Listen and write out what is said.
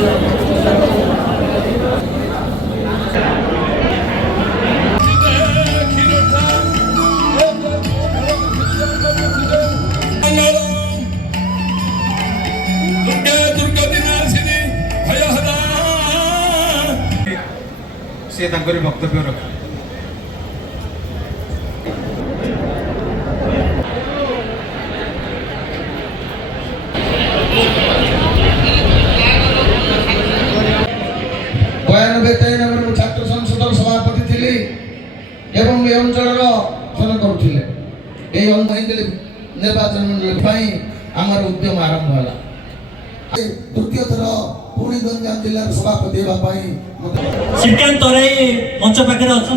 से वक्तव्य रख छात्र संसद सभापति थी एवं ये अंचल जन करुले निर्वाचन मंडल आमर उद्यम आरंभ है द्वितीय थर पुणी गंजाम जिलार सभापति श्रीकांत तराई मंच पाखे अच्छा